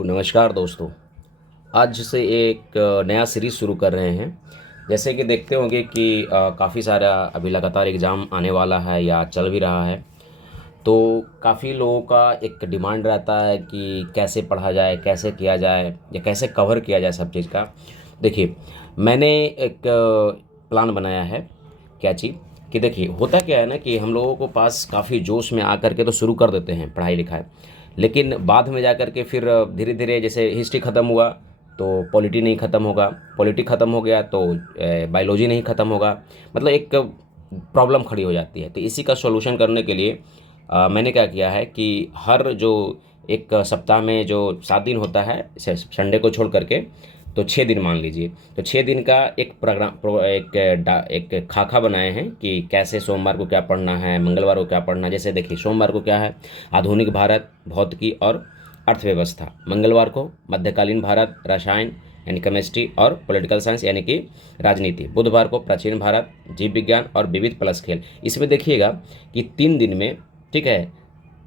नमस्कार दोस्तों। आज से एक नया सीरीज़ शुरू कर रहे हैं। जैसे कि देखते होंगे कि काफ़ी सारा अभी लगातार एग्ज़ाम आने वाला है या चल भी रहा है। तो काफ़ी लोगों का एक डिमांड रहता है कि कैसे पढ़ा जाए, कैसे किया जाए या कैसे कवर किया जाए सब चीज़ का। देखिए, मैंने एक प्लान बनाया है। क्या चीज़ कि देखिए, होता क्या है ना कि हम लोगों को पास काफ़ी जोश में आकर के तो शुरू कर देते हैं पढ़ाई लिखाई, लेकिन बाद में जा कर के फिर धीरे धीरे जैसे हिस्ट्री ख़त्म हुआ तो पॉलिटी नहीं ख़त्म होगा, पॉलिटी ख़त्म हो गया तो बायोलॉजी नहीं ख़त्म होगा। मतलब एक प्रॉब्लम खड़ी हो जाती है। तो इसी का सॉल्यूशन करने के लिए मैंने क्या किया है कि हर जो एक सप्ताह में जो 7 दिन होता है, संडे को छोड़ करके, तो 6 दिन मान लीजिए, तो 6 दिन का एक एक खाका बनाए हैं कि कैसे सोमवार को क्या पढ़ना है, मंगलवार को क्या पढ़ना है। जैसे देखिए, सोमवार को क्या है, आधुनिक भारत, भौतिकी और अर्थव्यवस्था। मंगलवार को मध्यकालीन भारत, रसायन यानी केमिस्ट्री और पॉलिटिकल साइंस यानी कि राजनीति। बुधवार को प्राचीन भारत, जीव विज्ञान और विविध प्लस खेल। इसमें देखिएगा कि 3 दिन में, ठीक है,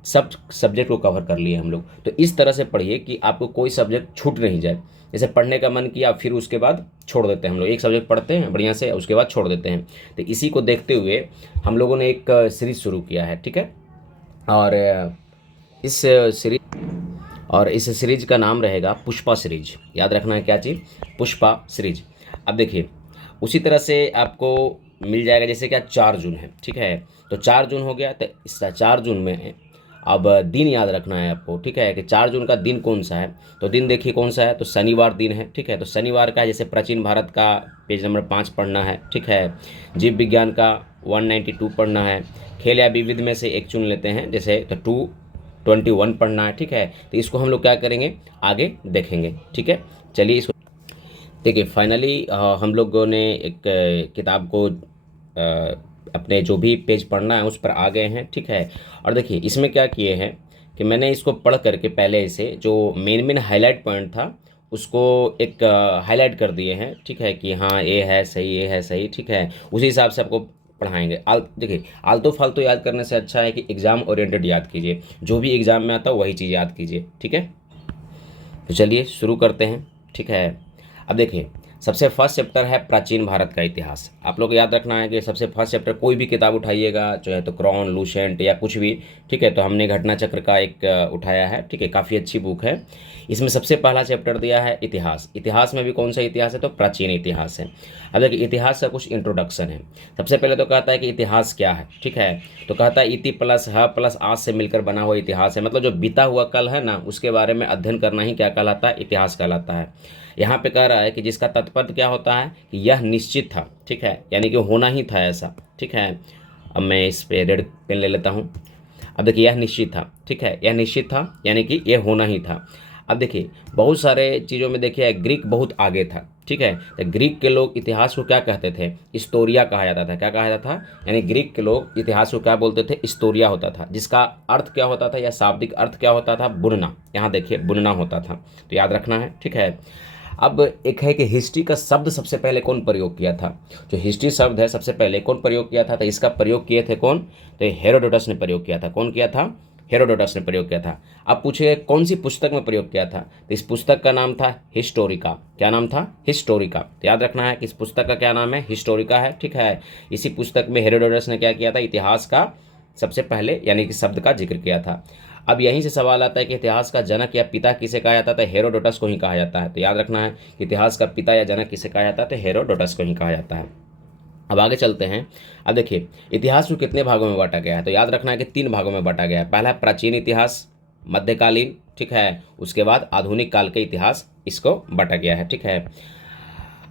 सब सब्जेक्ट को कवर कर लिए हम लोग। तो इस तरह से पढ़िए कि आपको कोई सब्जेक्ट छूट नहीं जाए। जैसे पढ़ने का मन किया, फिर उसके बाद छोड़ देते हैं हम लोग। एक सब्जेक्ट पढ़ते हैं बढ़िया से, उसके बाद छोड़ देते हैं। तो इसी को देखते हुए हम लोगों ने एक सीरीज शुरू किया है, ठीक है। और इस सीरीज और इस सीरीज का नाम रहेगा पुष्पा सीरीज। याद रखना है क्या चीज़, पुष्पा सीरीज। अब देखिए, उसी तरह से आपको मिल जाएगा। जैसे क्या 4 जून है, ठीक है, तो 4 जून हो गया। तो इस 4 जून में अब दिन याद रखना है आपको, ठीक है, कि 4 जून का दिन कौन सा है। तो दिन देखिए कौन सा है, तो शनिवार दिन है, ठीक है। तो शनिवार का जैसे प्राचीन भारत का पेज नंबर 5 पढ़ना है, ठीक है। जीव विज्ञान का 192 पढ़ना है। खेल या विविध में से एक चुन लेते हैं, जैसे तो 221 पढ़ना है, ठीक है। तो इसको हम लोग क्या करेंगे, आगे देखेंगे, ठीक है। चलिए इसको देखिए। फाइनली हम लोगों ने एक किताब को अपने जो भी पेज पढ़ना है उस पर आ गए हैं, ठीक है। और देखिए इसमें क्या किए हैं कि मैंने इसको पढ़ करके पहले से जो मेन मेन हाईलाइट पॉइंट था उसको एक हाईलाइट कर दिए हैं, ठीक है, कि हाँ ये है सही, ये है सही, ठीक है। उसी हिसाब से आपको पढ़ाएंगे। देखिए, आलतू फालतू याद करने से अच्छा है कि एग्ज़ाम ओरिएंटेड याद कीजिए। जो भी एग्ज़ाम में आता है वही चीज़ याद कीजिए, ठीक है। तो चलिए शुरू करते हैं, ठीक है। अब देखिए, सबसे फर्स्ट चैप्टर है प्राचीन भारत का इतिहास। आप लोग को याद रखना है कि सबसे फर्स्ट चैप्टर, कोई भी किताब उठाइएगा, चाहे तो क्रॉन, लूसेंट या कुछ भी, ठीक है। तो हमने घटना चक्र का एक उठाया है, ठीक है, काफ़ी अच्छी बुक है। इसमें सबसे पहला चैप्टर दिया है इतिहास। इतिहास में भी कौन सा इतिहास है, तो प्राचीन इतिहास है। अब देखिए, इतिहास का कुछ इंट्रोडक्शन है। सबसे पहले तो कहता है कि इतिहास क्या है, ठीक है। तो कहता है इति प्लस ह प्लस आज से मिलकर बना हुआ इतिहास है। मतलब जो बीता हुआ कल है ना, उसके बारे में अध्ययन करना ही क्या कहलाता है, इतिहास कहलाता है। यहाँ पे कह रहा है कि जिसका तात्पर्य क्या होता है कि यह निश्चित था, ठीक है, यानी कि होना ही था ऐसा, ठीक है। अब मैं इस पे रेड पेन ले लेता हूँ। अब देखिए, यह निश्चित था, ठीक है, यह निश्चित था यानी कि यह होना ही था। अब देखिए, बहुत सारे चीज़ों में देखिए ग्रीक बहुत आगे था, ठीक है। तो ग्रीक के लोग इतिहास को क्या कहते थे, हिस्टोरिया कहा जाता था। क्या कहा जाता था, यानी ग्रीक के लोग इतिहास को क्या बोलते थे, हिस्टोरिया होता था। जिसका अर्थ क्या होता था या शाब्दिक अर्थ क्या होता था, बुनना। यहाँ देखिए बुनना होता था, तो याद रखना है, ठीक है। अब एक है कि हिस्ट्री का शब्द सबसे पहले कौन प्रयोग किया था। जो हिस्ट्री शब्द है सबसे पहले कौन प्रयोग किया था, तो इसका प्रयोग किए थे कौन, तो हेरोडोटस ने प्रयोग किया था। कौन किया था, हेरोडोटस ने प्रयोग किया था। अब पूछिए कौन सी पुस्तक में प्रयोग किया था, तो इस पुस्तक का नाम था हिस्टोरिका। क्या नाम था, हिस्टोरिका। तो याद रखना है कि इस पुस्तक का क्या नाम है, हिस्टोरिका है, ठीक है। इसी पुस्तक में हेरोडोटस ने क्या किया था, इतिहास का सबसे पहले यानी कि शब्द का जिक्र किया था। अब यहीं से सवाल आता है कि इतिहास का जनक या पिता किसे कहा जाता है, हेरोडोटस को ही कहा जाता है। तो याद रखना है कि इतिहास का पिता या जनक किसे कहा जाता है, तो हेरोडोटस को ही कहा जाता है। अब आगे चलते हैं। अब देखिए, इतिहास को कितने भागों में बांटा गया है, तो याद रखना है कि 3 भागों में बांटा गया है। पहला प्राचीन इतिहास, मध्यकालीन, ठीक है, उसके बाद आधुनिक काल के इतिहास, इसको बांटा गया है, ठीक है।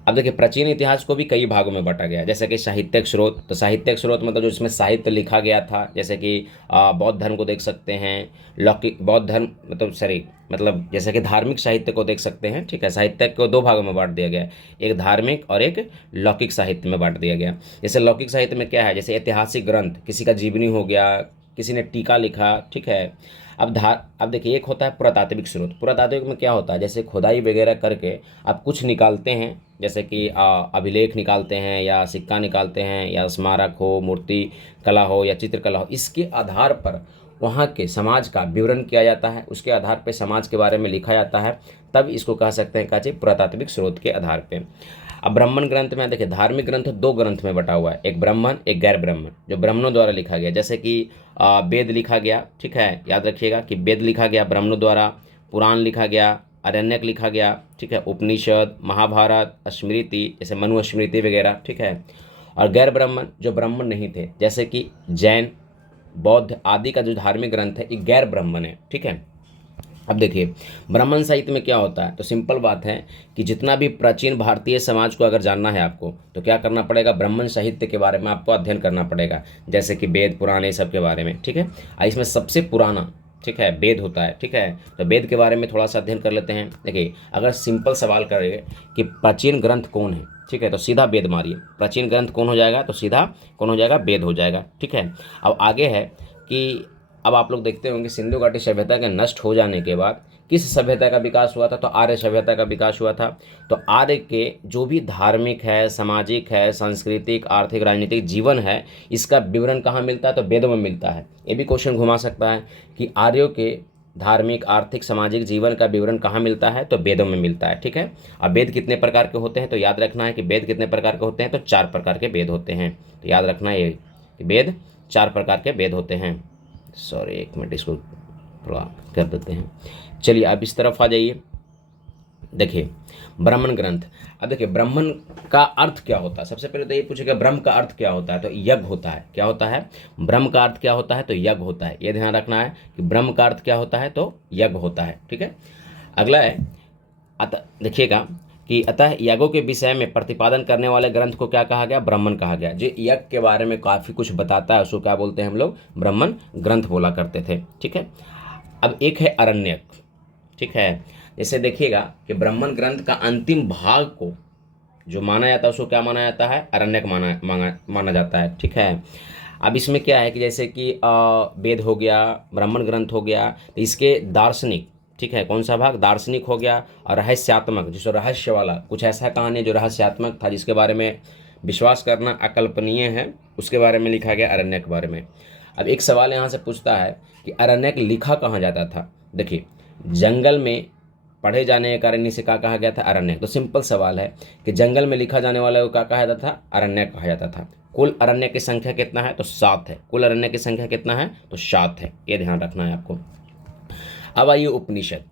अब देखिए, प्राचीन इतिहास को भी कई भागों में बांटा गया है। जैसे कि साहित्यिक स्रोत, तो साहित्यिक स्रोत मतलब जो इसमें साहित्य लिखा गया था, जैसे कि बौद्ध धर्म को देख सकते हैं। लौकिक बौद्ध धर्म मतलब सॉरी मतलब जैसे कि धार्मिक साहित्य को देख सकते हैं, ठीक है। साहित्य को 2 भागों में बांट दिया गया है, एक धार्मिक और एक लौकिक साहित्य में बांट दिया गया। जैसे लौकिक साहित्य में क्या है, जैसे ऐतिहासिक ग्रंथ, किसी का जीवनी हो गया, किसी ने टीका लिखा, ठीक है। अब देखिए, एक होता है पुरातात्विक स्रोत। पुरातात्विक में क्या होता है, जैसे खुदाई वगैरह करके आप कुछ निकालते हैं, जैसे कि अभिलेख निकालते हैं या सिक्का निकालते हैं या स्मारक हो, मूर्ति कला हो या चित्रकला हो, इसके आधार पर वहाँ के समाज का विवरण किया जाता है, उसके आधार पर समाज के बारे में लिखा जाता है, तब इसको कह सकते हैं क्या चीज, पुरातात्विक स्रोत के आधार पे। अब ब्राह्मण ग्रंथ में देखिए, धार्मिक ग्रंथ दो ग्रंथ में बटा हुआ है, एक ब्राह्मण एक गैर ब्राह्मण, जो ब्राह्मणों द्वारा लिखा गया, जैसे कि वेद लिखा गया, ठीक है, याद रखिएगा कि वेद लिखा गया ब्राह्मणों द्वारा, पुराण लिखा गया, आरण्यक लिखा गया, ठीक है, उपनिषद, महाभारत, स्मृति जैसे मनु स्मृति वगैरह, ठीक है। और गैर ब्राह्मण जो ब्राह्मण नहीं थे, जैसे कि जैन, बौद्ध आदि का जो धार्मिक ग्रंथ है, ये गैर ब्राह्मण है, ठीक है। अब देखिए ब्राह्मण साहित्य में क्या होता है, तो सिंपल बात है कि जितना भी प्राचीन भारतीय समाज को अगर जानना है आपको, तो क्या करना पड़ेगा, ब्राह्मण साहित्य के बारे में आपको अध्ययन करना पड़ेगा, जैसे कि वेद पुराण ये सब के बारे में, ठीक है। इसमें सबसे पुराना, ठीक है, वेद होता है, ठीक है। तो वेद के बारे में थोड़ा सा अध्ययन कर लेते हैं। देखिए अगर सिंपल सवाल करें कि प्राचीन ग्रंथ कौन है, ठीक है, तो सीधा वेद मारिए, प्राचीन ग्रंथ कौन हो जाएगा, तो सीधा कौन हो जाएगा, वेद हो जाएगा, ठीक है। अब आगे है कि अब आप लोग देखते होंगे सिंधु घाटी सभ्यता के नष्ट हो जाने के बाद किस सभ्यता का विकास हुआ था, तो आर्य सभ्यता का विकास हुआ था। तो आर्य के जो भी धार्मिक है, सामाजिक है, सांस्कृतिक, आर्थिक, राजनीतिक जीवन है, इसका विवरण कहाँ मिलता है, तो वेदों में मिलता है। ये भी क्वेश्चन घुमा सकता है कि आर्यों के धार्मिक, आर्थिक, सामाजिक जीवन का विवरण कहाँ मिलता है, तो वेदों में मिलता है, ठीक है। अब वेद कितने प्रकार के होते हैं, तो याद रखना है कि वेद कितने प्रकार के होते हैं, तो 4 प्रकार के वेद होते हैं। तो याद रखना है ये कि वेद 4 प्रकार के वेद होते हैं। सॉरी एक मिनट, इसको थोड़ा कर देते हैं। चलिए अब इस तरफ आ जाइए। देखिए ब्राह्मण ग्रंथ, अब देखिए ब्राह्मण का अर्थ क्या होता है, सबसे पहले तो ये पूछेगा ब्रह्म का अर्थ क्या होता है, तो यज्ञ होता है। क्या होता है, ब्रह्म का अर्थ क्या होता है, तो यज्ञ होता है। ये ध्यान रखना है कि ब्रह्म का अर्थ क्या होता है, तो यज्ञ होता है, ठीक है। अगला है अतः, देखिएगा कि अतः यागों के विषय में प्रतिपादन करने वाले ग्रंथ को क्या कहा गया, ब्राह्मण कहा गया। जो यज्ञ के बारे में काफ़ी कुछ बताता है उसको क्या बोलते हैं हम लोग, ब्राह्मण ग्रंथ बोला करते थे, ठीक है। अब एक है अरण्यक, ठीक है। जैसे देखिएगा कि ब्राह्मण ग्रंथ का अंतिम भाग को जो माना जाता है उसको क्या माना जाता है, अरण्यक माना जाता है, ठीक है। अब इसमें क्या है कि जैसे कि वेद हो गया, ब्राह्मण ग्रंथ हो गया, तो इसके दार्शनिक, ठीक है, कौन सा भाग, दार्शनिक हो गया, और रहस्यात्मक, जिसको रहस्य वाला कुछ ऐसा कहानी है जो रहस्यात्मक था, जिसके बारे में विश्वास करना अकल्पनीय है, उसके बारे में लिखा गया अरण्यक के बारे में। अब एक सवाल यहाँ से पूछता है कि अरण्यक लिखा कहाँ जाता था। देखिए जंगल में पढ़े जाने के कारण इसे क्या कहा गया था, अरण्यक। तो सिंपल सवाल है कि जंगल में लिखा जाने वाला को क्या कहा जाता था, अरण्यक कहा जाता था। कुल अरण्यक की संख्या कितना है, तो 7 है। कुल अरण्यक की संख्या कितना है, तो 7 है, ये ध्यान रखना है आपको। अब आइए उपनिषद।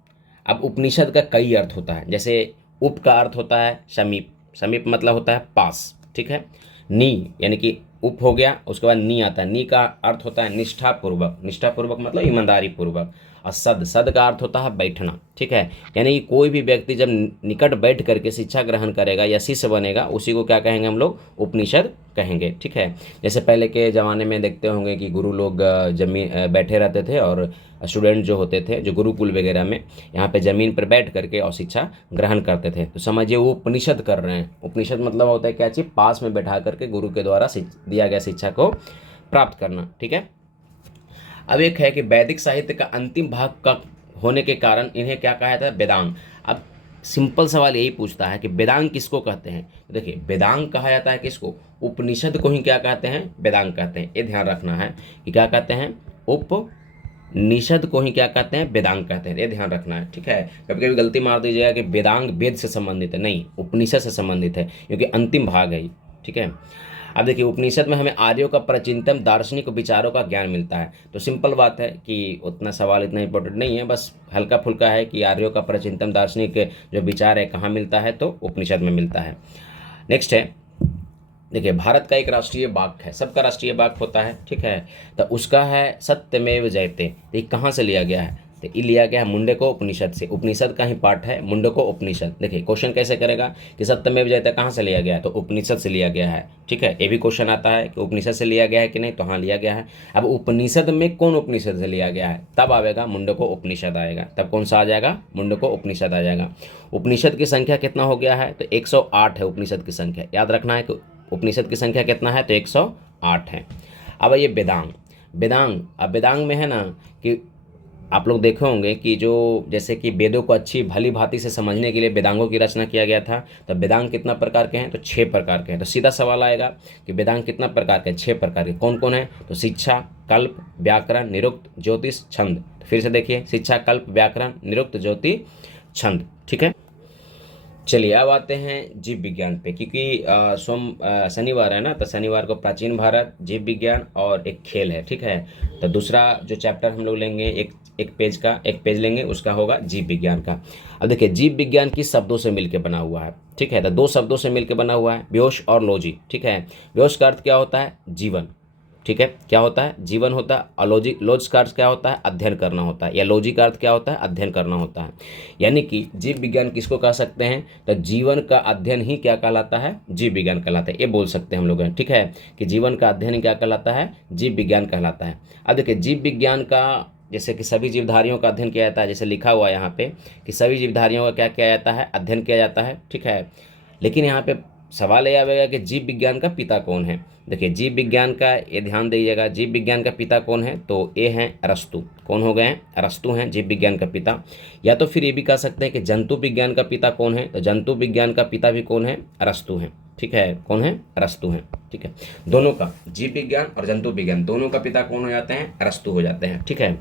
अब उपनिषद का कई अर्थ होता है, जैसे उप का अर्थ होता है समीप, समीप मतलब होता है पास, ठीक है। नी यानी कि उप हो गया, उसके बाद नी आता है, नी का अर्थ होता है निष्ठापूर्वक, निष्ठापूर्वक मतलब ईमानदारी पूर्वक। और सद, सद का अर्थ होता है बैठना, ठीक है। यानी कि कोई भी व्यक्ति जब निकट बैठ करके शिक्षा ग्रहण करेगा या शिष्य बनेगा, उसी को क्या कहेंगे हम लोग, उपनिषद कहेंगे, ठीक है। जैसे पहले के ज़माने में देखते होंगे कि गुरु लोग जमीन बैठे रहते थे, और स्टूडेंट जो होते थे, जो गुरुकुल वगैरह में यहाँ पे ज़मीन पर बैठ करके और शिक्षा ग्रहण करते थे। तो समझिए वो उपनिषद कर रहे हैं। उपनिषद मतलब होता है क्या चीज़, पास में बैठा करके गुरु के द्वारा दिया गया शिक्षा को प्राप्त करना, ठीक है। अब एक है कि वैदिक साहित्य का अंतिम भाग का होने के कारण इन्हें क्या कहा जाता है, वेदांग। अब सिंपल सवाल यही पूछता है कि वेदांग किसको कहते हैं। तो देखिए वेदांग कहा जाता है किसको, उपनिषद को ही क्या कहते हैं, वेदांग कहते हैं। ये ध्यान रखना है कि क्या कहते हैं, उपनिषद को ही क्या कहते हैं, वेदांग कहते हैं। ये ध्यान रखना है, ठीक है। कभी कभी गलती मार दीजिएगा कि वेदांग वेद से संबंधित है, नहीं, उपनिषद से संबंधित है, क्योंकि अंतिम भाग है, ठीक है। अब देखिए उपनिषद में हमें आर्यों का प्राचीनतम दार्शनिक विचारों का ज्ञान मिलता है। तो सिंपल बात है कि उतना सवाल इतना इंपॉर्टेंट नहीं है, बस हल्का फुल्का है कि आर्यों का प्राचीनतम दार्शनिक जो विचार है कहाँ मिलता है, तो उपनिषद में मिलता है। नेक्स्ट है, देखिए भारत का एक राष्ट्रीय बाग है, सबका राष्ट्रीय बाग होता है, ठीक है। तो उसका है सत्यमेव जयते। तो ये कहाँ से लिया गया है, तो ये लिया गया है मुंडको उपनिषद से। उपनिषद का ही पार्ट है मुंडको उपनिषद। देखिए क्वेश्चन कैसे करेगा कि सत्यमेव जयते कहाँ से लिया गया है, तो उपनिषद से लिया गया है, ठीक है। ये भी क्वेश्चन आता है कि उपनिषद से लिया गया है कि नहीं, तो हाँ लिया गया है। अब उपनिषद में कौन उपनिषद से लिया गया है, तब आएगा मुंडको उपनिषद आएगा, तब कौन सा आ जाएगा, मुंडको उपनिषद आ जाएगा। उपनिषद की संख्या कितना हो गया है, तो 108 है उपनिषद की संख्या। याद रखना है कि उपनिषद की संख्या कितना है, तो 108 है। अब ये वेदांग, वेदांग, अब वेदांग में है ना कि आप लोग देखे होंगे कि जो जैसे कि वेदों को अच्छी भली भांति से समझने के लिए वेदांगों की रचना किया गया था। तो वेदांग कितना प्रकार के हैं? तो 6 प्रकार के हैं। तो सीधा सवाल आएगा कि वेदांग कितना प्रकार के हैं? 6 प्रकार के। कौन कौन है? तो शिक्षा, कल्प, व्याकरण, निरुक्त, ज्योतिष, छंद। तो फिर से देखिए, शिक्षा, कल्प, व्याकरण, निरुक्त, ज्योति, छंद। ठीक है, चलिए अब आते हैं जीव विज्ञान पे, क्योंकि शनिवार है ना, तो शनिवार को प्राचीन भारत, जीव विज्ञान और एक खेल है। ठीक है, तो दूसरा जो चैप्टर हम लोग लेंगे, एक पेज लेंगे, उसका होगा जीव विज्ञान का। अब देखिए, जीव विज्ञान किस शब्दों से मिलकर बना हुआ है? ठीक है, तो 2 शब्दों से मिलकर बना हुआ है, व्योश और लॉजी। ठीक है, व्योश का अर्थ क्या होता है? जीवन। ठीक है, क्या होता है? जीवन होता है। और लॉज का अर्थ क्या होता है? अध्ययन करना होता है। या लॉजी का अर्थ क्या होता है? अध्ययन करना होता है। यानी कि जीव विज्ञान किसको कह सकते हैं? तो जीवन का अध्ययन ही क्या कहलाता है? जीव विज्ञान कहलाता है। ये बोल सकते हैं हम लोग। ठीक है, कि जीवन का अध्ययन ही क्या कहलाता है? जीव विज्ञान कहलाता है। अब देखिए, जीव विज्ञान का जैसे कि सभी जीवधारियों का अध्ययन किया जाता है, जैसे लिखा हुआ है यहाँ पे कि सभी जीवधारियों का क्या किया जाता है? अध्ययन किया जाता है। ठीक है, लेकिन यहाँ पे सवाल ये आएगा कि जीव विज्ञान का पिता कौन है? देखिए, जीव विज्ञान का ये ध्यान दीजिएगा, जीव विज्ञान का पिता कौन है? तो ये हैं अरस्तु। कौन हो गए हैं? अरस्तु हैं जीव विज्ञान का पिता। या तो फिर ये भी कह सकते हैं कि जंतु विज्ञान का पिता कौन है? तो जंतु विज्ञान का पिता भी कौन है? अरस्तु हैं। ठीक है, कौन है? अरस्तु हैं। ठीक है, दोनों का, जीव विज्ञान और जंतु विज्ञान दोनों का पिता कौन हो जाते हैं? अरस्तु हो जाते हैं। ठीक है,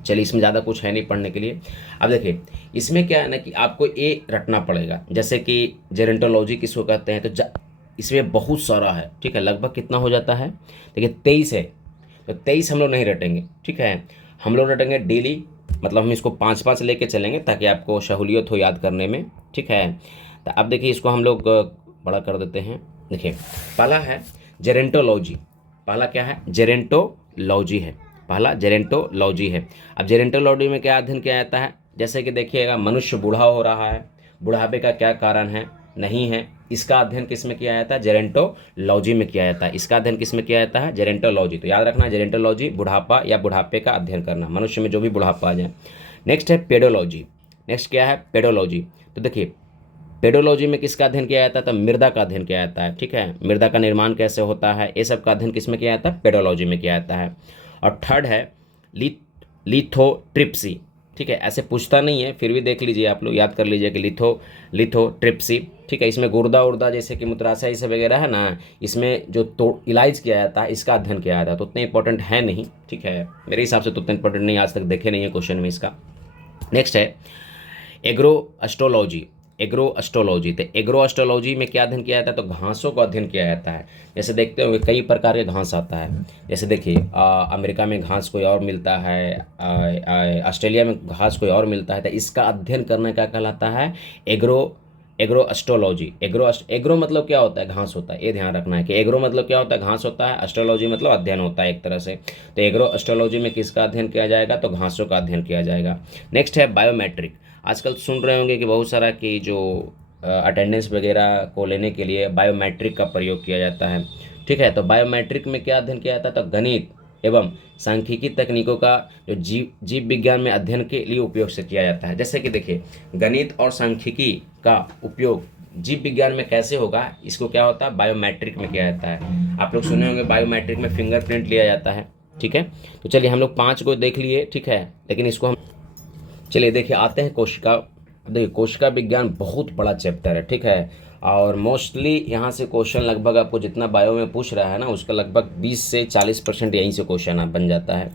चलिए, इसमें ज़्यादा कुछ है नहीं पढ़ने के लिए। अब देखिए, इसमें क्या है ना कि आपको ये रटना पड़ेगा, जैसे कि जेरेंटोलॉजी किसको कहते हैं? तो इसमें बहुत सारा है। ठीक है, लगभग कितना हो जाता है? देखिए 23 है, तो 23 हम लोग नहीं रटेंगे। ठीक है, हम लोग रटेंगे डेली, मतलब हम इसको 5-5 लेके चलेंगे ताकि आपको सहूलियत हो याद करने में। ठीक है, तो अब देखिए, इसको हम लोग बड़ा कर देते हैं। देखिए, पहला है जेरेंटोलॉजी। पहला क्या है? जेरेंटोलॉजी है। पहला जेरेंटोलॉजी है। अब जेरेंटोलॉजी में क्या अध्ययन किया जाता है? जैसे कि देखिएगा, मनुष्य बूढ़ा हो रहा है, बुढ़ापे का क्या कारण है, नहीं है, इसका अध्ययन किस में किया जाता है? जेरेंटोलॉजी में किया जाता है। इसका अध्ययन किस में किया जाता है? जेरेंटोलॉजी। तो याद रखना, जेरेंटोलॉजी बुढ़ापा या बुढ़ापे का अध्ययन करना, मनुष्य में जो भी बुढ़ापा आ जाए। नेक्स्ट है पेडोलॉजी। नेक्स्ट क्या है? पेडोलॉजी। तो देखिए, पेडोलॉजी में किसका अध्ययन किया जाता है? तो मृदा का अध्ययन किया जाता है। ठीक है, मृदा का निर्माण कैसे होता है, ये सब का अध्ययन किस में किया जाता है? पेडोलॉजी में किया जाता है। और थर्ड है लिथोट्रिप्सी। ठीक है, ऐसे पूछता नहीं है, फिर भी देख लीजिए, आप लोग याद कर लीजिए कि लिथोट्रिप्सी। ठीक है, इसमें गुर्दा उर्दा जैसे कि मूत्राशय सब वगैरह है ना, इसमें जो तो इलाज किया जाता है, इसका अध्ययन किया जाता है। तो उतने इंपॉर्टेंट है नहीं। ठीक है, मेरे हिसाब से तो उतना इंपॉर्टेंट नहीं, आज तक देखे नहीं है क्वेश्चन में इसका। नेक्स्ट है एग्रो एस्ट्रोलॉजी। एग्रो एस्ट्रोलॉजी, तो एग्रो एस्ट्रोलॉजी में क्या अध्ययन किया जाता है? तो घासों का अध्ययन किया जाता है। जैसे देखते होंगे कई प्रकार के घास आता है। जैसे देखिए, अमेरिका में घास कोई और मिलता है, ऑस्ट्रेलिया में घास कोई और मिलता है। तो इसका अध्ययन करना क्या कहलाता है? Agro astrology. एग्रो मतलब क्या होता है? घास होता है। ये ध्यान रखना है कि एग्रो मतलब क्या होता है? घास होता है। एस्ट्रोलॉजी मतलब अध्ययन होता है एक तरह से। तो एग्रो एस्ट्रोलॉजी में किसका अध्ययन किया जाएगा? तो घासों का अध्ययन किया जाएगा। नेक्स्ट है बायोमेट्रिक। आजकल सुन रहे होंगे कि बहुत सारा कि जो अटेंडेंस वगैरह को लेने के लिए बायोमेट्रिक का प्रयोग किया जाता है। ठीक है, तो बायोमेट्रिक में क्या अध्ययन किया जाता है? तो गणित एवं सांख्यिकी तकनीकों का जो जीव विज्ञान में अध्ययन के लिए उपयोग से किया जाता है। जैसे कि देखिए, गणित और सांख्यिकी का उपयोग जीव विज्ञान में कैसे होगा, इसको क्या होता है? बायोमेट्रिक में किया जाता है। आप लोग सुने होंगे बायोमेट्रिक में फिंगरप्रिंट लिया जाता है। ठीक है, तो चलिए, हम लोग 5 को देख लिए। ठीक है, लेकिन इसको हम, चलिए देखिए, आते हैं कोशिका। देखिए, कोशिका विज्ञान बहुत बड़ा चैप्टर है। ठीक है, और मोस्टली यहाँ से क्वेश्चन लगभग आपको जितना बायो में पूछ रहा है ना, उसका लगभग 20 से 40% यहीं से क्वेश्चन आप बन जाता है।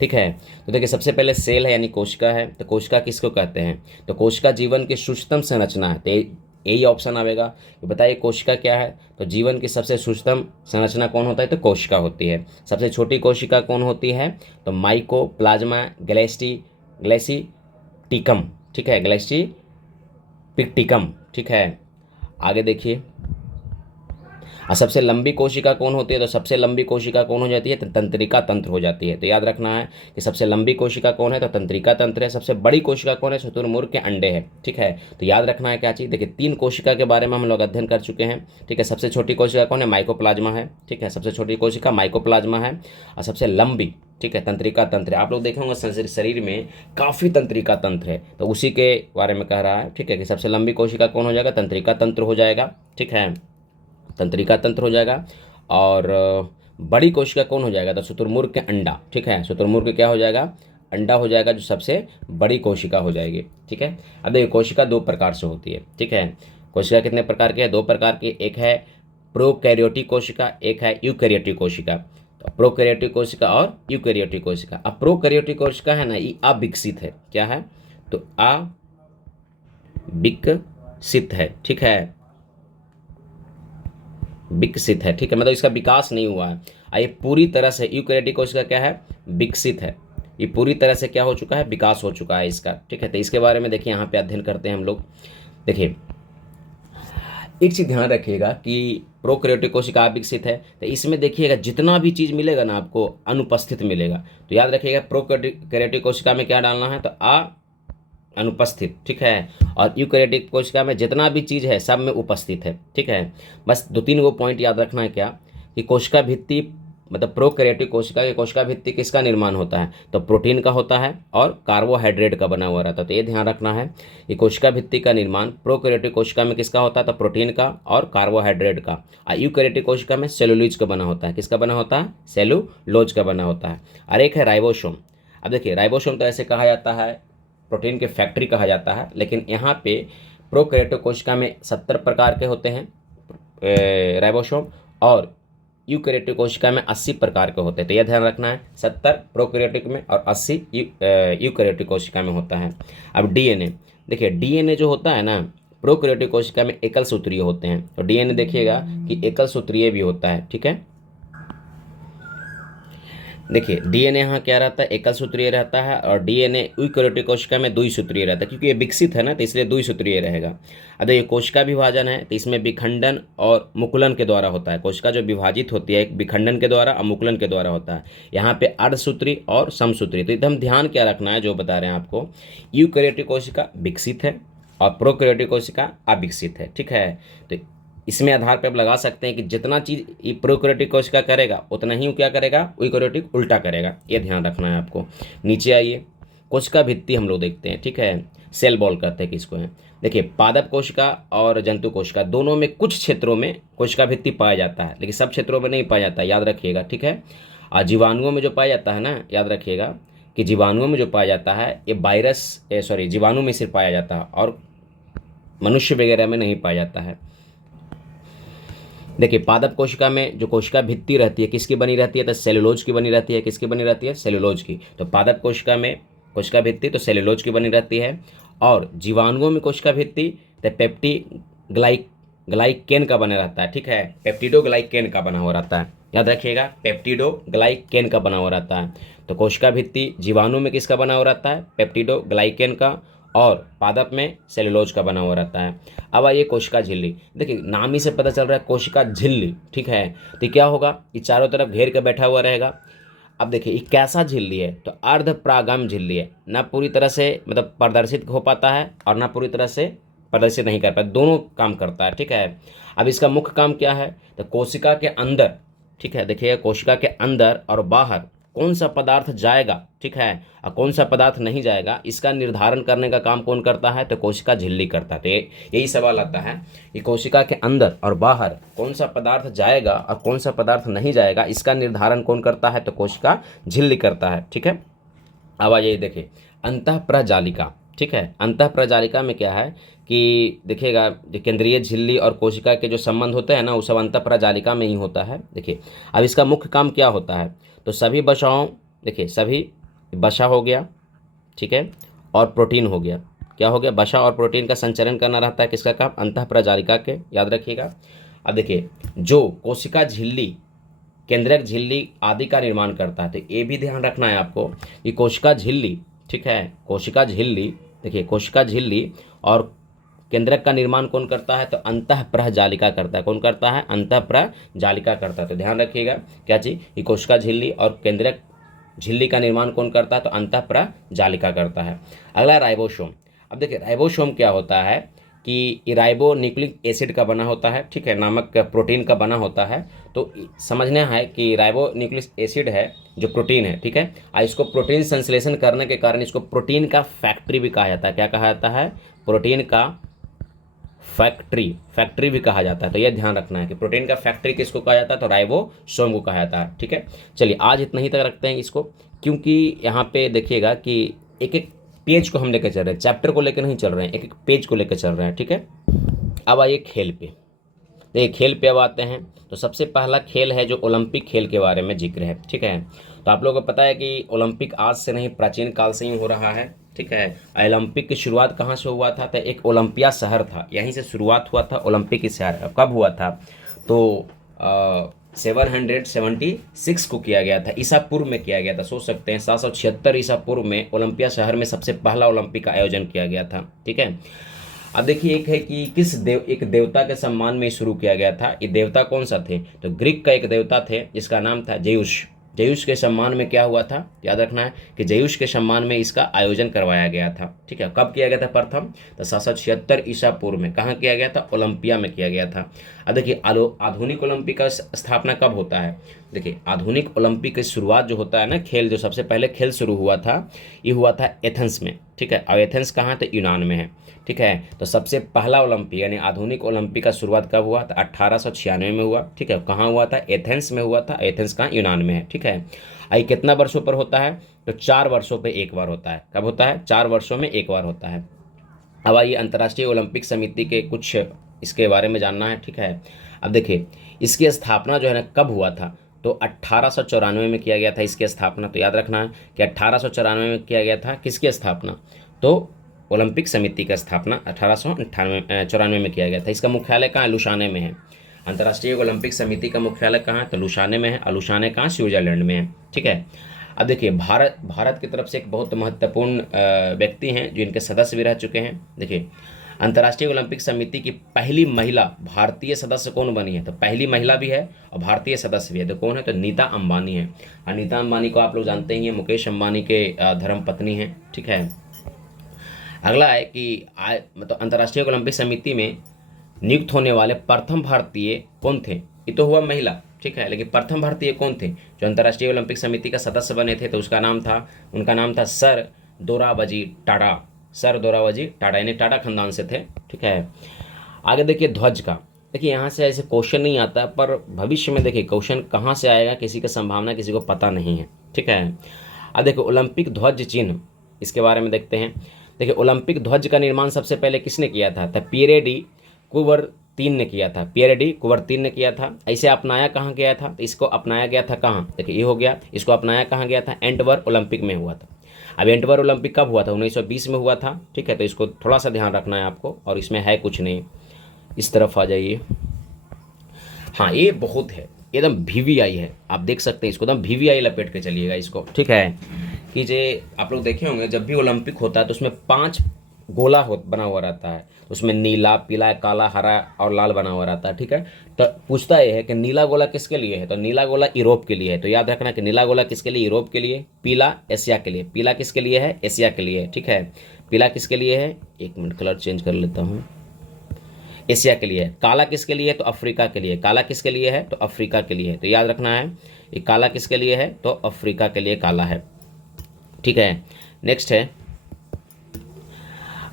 ठीक है, तो देखिए, सबसे पहले सेल है यानी कोशिका है। तो कोशिका किसको कहते हैं? तो कोशिका जीवन की सूक्ष्मतम संरचना है। तो यही ऑप्शन आएगा कि बताइए कोशिका क्या है? तो जीवन की सबसे सूक्ष्मतम संरचना कौन होता है? तो कोशिका होती है। सबसे छोटी कोशिका कौन होती है? तो माइकोप्लाज्मा ग्लेसिटिकम। ठीक है, ग्लेसिटिकम। ठीक है, आगे देखिए, और सबसे लंबी कोशिका कौन होती है? तो सबसे लंबी कोशिका कौन हो जाती है? तो तंत्रिका तंत्र हो जाती है। तो याद रखना है कि सबसे लंबी कोशिका कौन है? तो तंत्रिका तंत्र है। सबसे बड़ी कोशिका कौन है? शुतुरमुर्ग के अंडे है। ठीक है, तो याद रखना है क्या चीज़? देखिए, 3 कोशिका के बारे में हम लोग अध्ययन कर चुके हैं। ठीक है, सबसे छोटी कोशिका कौन है? माइकोप्लाज्मा है। ठीक है, सबसे छोटी कोशिका माइकोप्लाज्मा है। और सबसे लंबी, ठीक है, तंत्रिका तंत्र। आप लोग देखे होंगे शरीर में काफ़ी तंत्रिका तंत्र है, तो उसी के बारे में कह रहा है। ठीक है, कि सबसे लंबी कोशिका कौन हो जाएगा? तंत्रिका तंत्र हो जाएगा। ठीक है, तंत्रिका तंत्र हो जाएगा। और बड़ी कोशिका कौन हो जाएगा? तो शुतुरमुर्ग के अंडा। ठीक है, शुतुरमुर्ग क्या हो जाएगा? अंडा हो जाएगा जो सबसे बड़ी कोशिका हो जाएगी। ठीक है, अब देखिए कोशिका दो प्रकार से होती है। ठीक है, कोशिका कितने प्रकार की है? दो प्रकार की, एक है प्रोकैरियोटिक कोशिका, एक है यूकैरियोटिक कोशिका। तो प्रोकैरियोटिक कोशिका और यूकैरियोटिक कोशिका। अब प्रोकैरियोटिक कोशिका है ना, ये अविकसित है। क्या है? तो अविकसित है। ठीक है, विकसित है। ठीक है, मतलब इसका विकास नहीं हुआ है। ये पूरी तरह से यूकैरियोटिक कोशिका क्या है? विकसित है। ये पूरी तरह से क्या हो चुका है? विकास हो चुका है इसका। ठीक है, तो इसके बारे में देखिए यहाँ पे अध्ययन करते हैं हम लोग। देखिए एक चीज़ ध्यान रखिएगा कि प्रोकैरियोटिक कोशिका विकसित है, तो इसमें देखिएगा जितना भी चीज़ मिलेगा ना आपको अनुपस्थित मिलेगा। तो याद रखिएगा प्रोकैरियोटिक कोशिका में क्या डालना है? तो अनुपस्थित। ठीक है, और यूकैरियोटिक कोशिका में जितना भी चीज़ है सब में उपस्थित है। ठीक है, बस दो तीन वो पॉइंट याद रखना है। क्या कि कोशिका भित्ति मतलब प्रोकैरियोटिक कोशिका की कोशिका भित्ति किसका निर्माण होता है? तो प्रोटीन का होता है और कार्बोहाइड्रेट का बना हुआ रहता है। तो ये ध्यान रखना है कि कोशिका भित्ति का निर्माण प्रोकैरियोटिक कोशिका में किसका होता है? तो प्रोटीन का और कार्बोहाइड्रेट का। और यूकैरियोटिक कोशिका में सेलुलोज का बना होता है। किसका बना होता है? सेलुलोज का बना होता है। और एक है राइबोसोम। अब देखिए राइबोसोम तो ऐसे कहा जाता है, प्रोटीन के फैक्ट्री कहा जाता है, लेकिन यहाँ पे प्रोकैरियोटिक कोशिका में 70 प्रकार के होते हैं राइबोसोम, और यूकैरियोटिक कोशिका में 80 प्रकार के होते हैं। तो यह ध्यान रखना है, 70 प्रोकैरियोटिक में और 80 यूकैरियोटिक कोशिका में होता है। अब डीएनए, देखिए डीएनए जो होता है ना, प्रोकैरियोटिक कोशिका में एकल सूत्रीय होते हैं। तो डीएनए देखिएगा कि एकल सूत्रीय भी होता है। ठीक है, देखिए डीएनए यहाँ क्या रहता है? एकल सूत्रीय रहता है, और डीएनए यूकैरियोटिक कोशिका में द्विसूत्रीय रहता है, क्योंकि ये विकसित है ना, तो इसलिए द्विसूत्रीय रहेगा। अब ये कोशिका विभाजन है, तो इसमें विखंडन और मुकुलन के द्वारा होता है। कोशिका जो विभाजित होती है एक विखंडन के द्वारा और मुकुलन के द्वारा होता है। यहाँ पे अर्धसूत्री और समसूत्री। तो एकदम ध्यान क्या रखना है जो बता रहे हैं आपको, यूकैरियोटिक कोशिका विकसित है और प्रोकैरियोटिक कोशिका अविकसित है। ठीक है, तो इसमें आधार पर आप लगा सकते हैं कि जितना चीज़ ये प्रोकैरियोटिक कोशिका करेगा उतना ही क्या करेगा? यूकैरियोटिक उल्टा करेगा। ये ध्यान रखना है आपको। नीचे आइए, कोशिका भित्ति हम लोग देखते हैं। ठीक है, सेल बॉल कहते हैं किसको है। देखिए पादप कोशिका और जंतु कोशिका दोनों में कुछ क्षेत्रों में कोशिका भित्ति पाया जाता है, लेकिन सब क्षेत्रों में नहीं पाया जाता, याद रखिएगा। ठीक है, और जीवाणुओं में जो पाया जाता है ना, याद रखिएगा कि जीवाणुओं में जो पाया जाता है ये जीवाणु में सिर्फ पाया जाता है और मनुष्य वगैरह में नहीं पाया जाता है। देखिए पादप कोशिका में जो कोशिका भित्ति रहती है किसकी बनी रहती है? तो सेलुलोज की बनी रहती है। किसकी बनी रहती है? सेलुलोज की। तो पादप कोशिका में कोशिका भित्ति तो सेलुलोज की बनी रहती है, और जीवाणुओं में कोशिका भित्ति तो ग्लाइकेन का बना रहता है। ठीक है, पेप्टिडोग्लाइकेन का बना हुआ रहता है। याद रखिएगा, पेप्टिडोग्लाइकेन का बना हुआ रहता है। तो कोशिका भित्ति जीवाणु में किसका बना हुआ रहता है? पेप्टिडोग्लाइकेन का, और पादप में सेलुलोज का बना हुआ रहता है। अब आइए कोशिका झिल्ली। देखिए नाम ही से पता चल रहा है कोशिका झिल्ली। ठीक है, तो क्या होगा? ये चारों तरफ घेर के बैठा हुआ रहेगा। अब देखिए ये कैसा झिल्ली है? तो अर्ध परागम झिल्ली है। ना पूरी तरह से मतलब प्रदर्शित हो पाता है और ना पूरी तरह से प्रदर्शित नहीं कर पाता, दोनों काम करता है। ठीक है, अब इसका मुख्य काम क्या है? तो कोशिका के अंदर, ठीक है देखिए कोशिका के अंदर और बाहर कौन सा पदार्थ जाएगा, ठीक है, और कौन सा पदार्थ नहीं जाएगा, इसका निर्धारण करने का काम कौन करता है? तो कोशिका झिल्ली करता है। तो यही सवाल आता है कि कोशिका के अंदर और बाहर कौन सा पदार्थ जाएगा और कौन सा पदार्थ नहीं जाएगा, इसका निर्धारण कौन करता है? तो कोशिका झिल्ली करता है। ठीक है, अब आइए देखिए अंतःप्रजालिका। ठीक है, अंतःप्रजालिका में क्या है कि देखिएगा जो केंद्रीय झिल्ली और कोशिका के जो संबंध होते हैं ना, वो सब अंतःप्रजालिका में ही होता है। देखिए अब इसका मुख्य काम क्या होता है? तो सभी वसाओं, देखिए सभी वसा हो गया, ठीक है, और प्रोटीन हो गया। क्या हो गया? वसा और प्रोटीन का संचरण करना रहता है किसका काम? अंतःप्रजालिका के, याद रखिएगा। अब देखिए जो कोशिका झिल्ली, केंद्रक झिल्ली आदि का निर्माण करता है, तो ये भी ध्यान रखना है आपको कि कोशिका झिल्ली, ठीक है, कोशिका झिल्ली, देखिए कोशिका झिल्ली और केंद्रक का निर्माण कौन करता है? तो अंतःप्रजालिका करता है। कौन करता है? अंतःप्रजालिका करता है। तो ध्यान रखिएगा क्या चीज, कि कोशिका झिल्ली और केंद्रक झिल्ली का निर्माण कौन करता है? तो अंतःप्रजालिका करता है। अगला राइबोसोम। अब देखिए राइबोसोम क्या होता है कि ये राइबो न्यूक्लिक एसिड का बना होता है, ठीक है, नामक प्रोटीन का बना होता है। तो समझना है कि राइबो न्यूक्लिक एसिड है जो प्रोटीन है, ठीक है, और इसको प्रोटीन संश्लेषण करने के कारण इसको प्रोटीन का फैक्ट्री भी कहा जाता है। क्या कहा जाता है? प्रोटीन का फैक्ट्री, फैक्ट्री भी कहा जाता है। तो यह ध्यान रखना है कि प्रोटीन का फैक्ट्री किसको कहा जाता है, तो राइबोसोम को कहा जाता है। ठीक है, चलिए आज इतना ही तक रखते हैं इसको, क्योंकि यहाँ पे देखिएगा कि एक एक पेज को हम लेकर चल रहे हैं, चैप्टर को लेकर नहीं चल रहे हैं, एक एक पेज को लेकर चल रहे हैं। ठीक है, अब आइए खेल पे। देखिए खेल पे अब आते हैं। तो सबसे पहला खेल है जो ओलंपिक खेल के बारे में जिक्र है। ठीक है, तो आप लोगों को पता है कि ओलंपिक आज से नहीं, प्राचीन काल से ही हो रहा है। ठीक है, ओलंपिक की शुरुआत कहाँ से हुआ था, तो एक ओलंपिया शहर था, यहीं से शुरुआत हुआ था ओलंपिक की शहर। कब हुआ था, तो 776 को किया गया था, ईसा पूर्व में किया गया था। सोच सकते हैं 776 ईसा पूर्व में ओलंपिया शहर में सबसे पहला ओलंपिक का आयोजन किया गया था। ठीक है, अब देखिए एक है कि एक देवता के सम्मान में शुरू किया गया था। ये देवता कौन सा थे, तो ग्रीक का एक देवता थे जिसका नाम था जेउस। जेउस के सम्मान में क्या हुआ था, याद रखना है कि जेउस के सम्मान में इसका आयोजन करवाया गया था। ठीक है, कब किया गया था प्रथम, तो 776 ईसा पूर्व में। कहाँ किया गया था, ओलंपिया में किया गया था। अब देखिए आधुनिक ओलंपिक का स्थापना कब होता है। देखिए आधुनिक ओलंपिक की शुरुआत जो होता है ना, खेल जो सबसे पहले खेल शुरू हुआ था, ये हुआ था एथेंस में। ठीक है, और एथेंस कहाँ, तो यूनान में है। ठीक है, तो सबसे पहला ओलंपिक यानी आधुनिक ओलंपिक का शुरुआत कब हुआ, तो 1896 में हुआ। ठीक है, कहाँ हुआ था, एथेंस में हुआ था। एथेंस कहाँ, यूनान में है। ठीक है, आई कितना वर्षों पर होता है, तो 4 वर्षों पे एक बार होता है। कब होता है, 4 वर्षों में एक बार होता है। अब आइए अंतर्राष्ट्रीय ओलंपिक समिति के कुछ इसके बारे में जानना है। ठीक है, अब देखिए इसकी स्थापना जो है ना कब हुआ था, तो 1894 में किया गया था इसकी स्थापना। तो याद रखना है कि 1894 में किया गया था किसकी स्थापना, तो ओलंपिक समिति का स्थापना 1894 में किया गया था। इसका मुख्यालय कहाँ है, लुसाने में है। अंतर्राष्ट्रीय ओलंपिक समिति का मुख्यालय कहाँ है, तो लुसाने में है। और लुसाने कहाँ, स्विट्जरलैंड में है। ठीक है, अब देखिए भारत की तरफ से एक बहुत महत्वपूर्ण व्यक्ति हैं जो इनके सदस्य भी रह चुके हैं। देखिए अंतर्राष्ट्रीय ओलंपिक समिति की पहली महिला भारतीय सदस्य कौन बनी है, तो पहली महिला भी है और भारतीय सदस्य भी है। तो कौन है, तो नीता अंबानी है। और नीता अंबानी को आप लोग जानते ही हैं, मुकेश अंबानी के धर्म पत्नी हैं। ठीक है, अगला है कि मतलब अंतर्राष्ट्रीय ओलंपिक समिति में नियुक्त होने वाले प्रथम भारतीय कौन थे। ये तो हुआ महिला, ठीक है, लेकिन प्रथम भारतीय कौन थे जो अंतर्राष्ट्रीय ओलंपिक समिति का सदस्य बने थे, तो उनका नाम था सर दोराबजी टाटा। सर दोराबजी टाटा यानी टाटा खानदान से थे। ठीक है, आगे देखिए ध्वज का। देखिए यहाँ से ऐसे क्वेश्चन नहीं आता, पर भविष्य में देखिए क्वेश्चन कहाँ से आएगा किसी की संभावना किसी को पता नहीं है। ठीक है, अब देखिए ओलंपिक ध्वज चिन्ह, इसके बारे में देखते हैं। देखिए ओलंपिक ध्वज का निर्माण सबसे पहले किसने किया था, तो पियरे डी कुबरतीन ने किया था। पियरे डी कुबरतीन ने किया था। ऐसे अपनाया कहाँ गया था, तो इसको अपनाया गया था कहाँ, देखिए ये हो गया, इसको अपनाया कहाँ गया था, एंटवर्प ओलंपिक में हुआ था। अब एंटवर्प ओलंपिक कब हुआ था, 1920 में हुआ था। ठीक है, तो इसको थोड़ा सा ध्यान रखना है आपको, और इसमें है कुछ नहीं। इस तरफ आ जाइए। हाँ ये बहुत है, एकदम वीवीआई है, आप देख सकते हैं इसको, एकदम वीवीआई लपेट के चलिएगा इसको। ठीक है, कि जे आप लोग देखे होंगे जब भी ओलंपिक होता है तो उसमें 5 गोला बना हुआ रहता है, उसमें नीला, पीला, काला, हरा और लाल बना हुआ रहता है। ठीक है, तो पूछता यह है कि नीला गोला किसके लिए है, तो नीला गोला यूरोप के लिए है। तो याद रखना कि नीला गोला किसके लिए, यूरोप के लिए। पीला एशिया के लिए। पीला किसके लिए है, एशिया के लिए। ठीक है, पीला किसके लिए है, एक मिनट कलर चेंज कर लेता हूँ, एशिया के लिए। काला किसके लिए है, तो अफ्रीका के लिए। काला किसके लिए है, तो अफ्रीका के लिए है। तो याद रखना है ये काला किसके लिए है, तो अफ्रीका के लिए काला है। ठीक है, नेक्स्ट है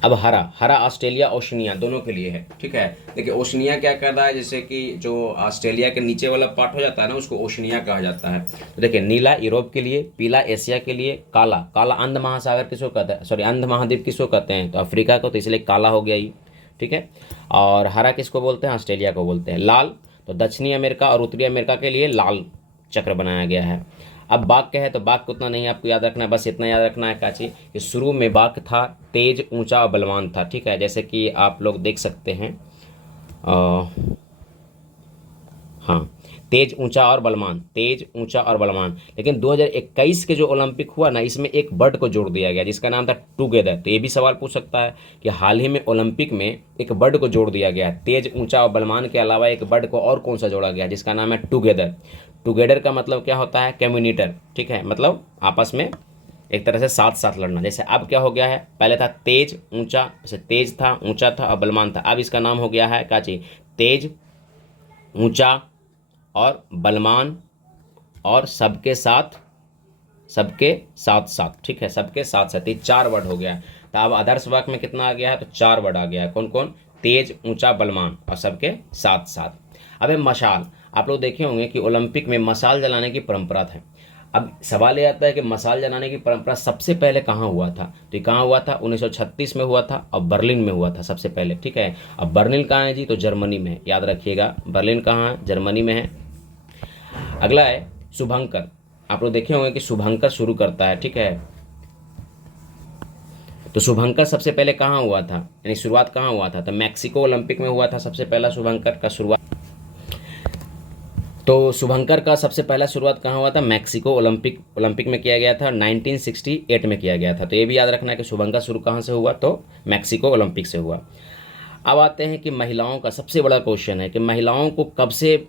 अब हरा। हरा ऑस्ट्रेलिया ओशनिया दोनों के लिए है। ठीक है, देखिए ओशनिया क्या करता है, जैसे कि जो ऑस्ट्रेलिया के नीचे वाला पार्ट हो जाता है ना, उसको ओशनिया कहा जाता है। तो देखिए नीला यूरोप के लिए, पीला एशिया के लिए, काला, काला अंध महासागर किसको कहते हैं, सॉरी अंध महाद्वीप किसको कहते हैं, तो अफ्रीका को, तो इसलिए काला हो गया ये। ठीक है, और हरा किसको बोलते हैं, ऑस्ट्रेलिया को बोलते हैं। लाल तो दक्षिणी अमेरिका और उत्तरी अमेरिका के लिए लाल चक्र बनाया गया है। अब बाघ क्या है, तो बाघ को उतना नहीं आपको याद रखना है, बस इतना याद रखना है काची कि शुरू में बाघ था तेज, ऊंचा और बलवान था। ठीक है, जैसे कि आप लोग देख सकते हैं हाँ, तेज, ऊंचा और बलवान, तेज, ऊंचा और बलवान। लेकिन 2021 के जो ओलंपिक हुआ ना, इसमें एक बर्ड को जोड़ दिया गया जिसका नाम था टुगेदर। तो ये भी सवाल पूछ सकता है कि हाल ही में ओलंपिक में एक बर्ड को जोड़ दिया गया, तेज, ऊंचा और बलवान के अलावा एक बर्ड को और कौन सा जोड़ा गया, जिसका नाम है टुगेदर। टुगेदर का मतलब क्या होता है, कम्युनिटर। ठीक है, मतलब आपस में एक तरह से साथ साथ लड़ना। जैसे अब क्या हो गया है, पहले था तेज, ऊंचा, जैसे तेज था, ऊंचा था और बलवान था। अब इसका नाम हो गया है काची, तेज, ऊंचा और बलवान और सबके साथ, सबके साथ साथ। ठीक है, सबके साथ साथ, ये 4 वर्ड हो गया। तो अब आदर्श वाक्य में कितना आ गया है, तो 4 वर्ड आ गया है। कौन कौन, तेज, ऊंचा, बलवान और सबके साथ साथ। अब है मशाल। आप लोग देखे होंगे कि ओलंपिक में मशाल जलाने की परंपरा था। अब सवाल ये आता है कि मशाल जलाने की परंपरा सबसे पहले कहाँ हुआ था? तो ये कहाँ हुआ था? 1936 में हुआ था और बर्लिन में हुआ था सबसे पहले, ठीक है। अब बर्लिन कहाँ है जी? तो जर्मनी में है, याद रखिएगा बर्लिन कहाँ है? जर्मनी में है। अगला है शुभंकर। आप लोग देखे होंगे कि शुभंकर शुरू करता है, ठीक है। तो शुभंकर सबसे पहले कहाँ हुआ था, यानी शुरुआत कहाँ हुआ था? तो मैक्सिको ओलंपिक में हुआ था सबसे पहला शुभंकर का शुरुआत। तो शुभंकर का सबसे पहला शुरुआत कहाँ हुआ था? मैक्सिको ओलंपिक में किया गया था, 1968 में किया गया था। तो ये भी याद रखना है कि शुभंकर शुरू कहाँ से हुआ? तो मैक्सिको ओलंपिक से हुआ। अब आते हैं कि महिलाओं का सबसे बड़ा क्वेश्चन है कि महिलाओं को कब से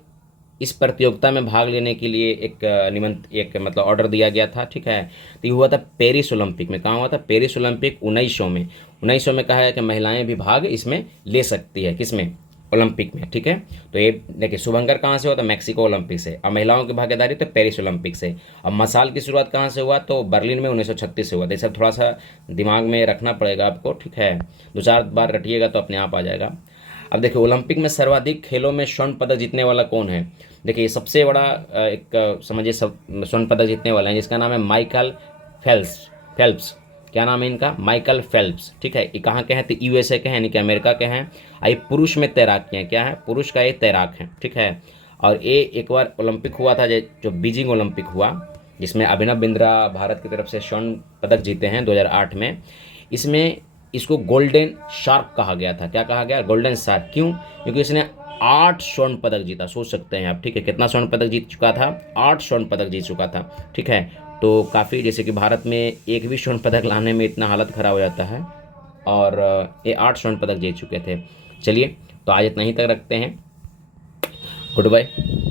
इस प्रतियोगिता में भाग लेने के लिए एक मतलब ऑर्डर दिया गया था, ठीक है। तो ये हुआ था पेरिस ओलंपिक में। कहाँ हुआ था? पेरिस ओलंपिक 1900 में। 1900 में कहा है कि महिलाएं भी भाग इसमें ले सकती है, किसमें? ओलंपिक में, ठीक है। तो ये देखिए शुभंकर कहाँ से हुआ था? मैक्सिको ओलंपिक से। और महिलाओं की भागीदारी तो पेरिस ओलंपिक से। अब मशाल की शुरुआत कहाँ से हुआ? तो बर्लिन में 1936 से हुआ। तो ये सब थोड़ा सा दिमाग में रखना पड़ेगा आपको, ठीक है। 2-4 बार रटिएगा तो अपने आप आ जाएगा। अब देखिए ओलंपिक में सर्वाधिक खेलों में स्वर्ण पदक जीतने वाला कौन है? देखिए सबसे बड़ा समझिए सब स्वर्ण पदक जीतने वाला है, जिसका नाम है माइकल फेल्प्स। क्या नाम है इनका? माइकल फेल्प्स, ठीक है। ये कहाँ के हैं? तो यूएसए के हैं, यानी कि अमेरिका के हैं। ये पुरुष में तैराक के हैं। क्या है? पुरुष का ये तैराक है, ठीक है। और ये एक बार ओलंपिक हुआ था जो बीजिंग ओलंपिक हुआ, जिसमें अभिनव बिंद्रा भारत की तरफ से स्वर्ण पदक जीते हैं 2008 में। इसमें इसको गोल्डन शार्क कहा गया था। क्या कहा गया? Golden shark. क्यों? क्योंकि इसने 8 स्वर्ण पदक जीता। सोच सकते हैं आप, ठीक है। कितना स्वर्ण पदक जीत चुका था? 8 स्वर्ण पदक जीत चुका था, ठीक है। तो काफ़ी, जैसे कि भारत में एक भी स्वर्ण पदक लाने में इतना हालत ख़राब हो जाता है, और ये 8 स्वर्ण पदक जीत चुके थे। चलिए, तो आज इतना ही तक रखते हैं। Good bye.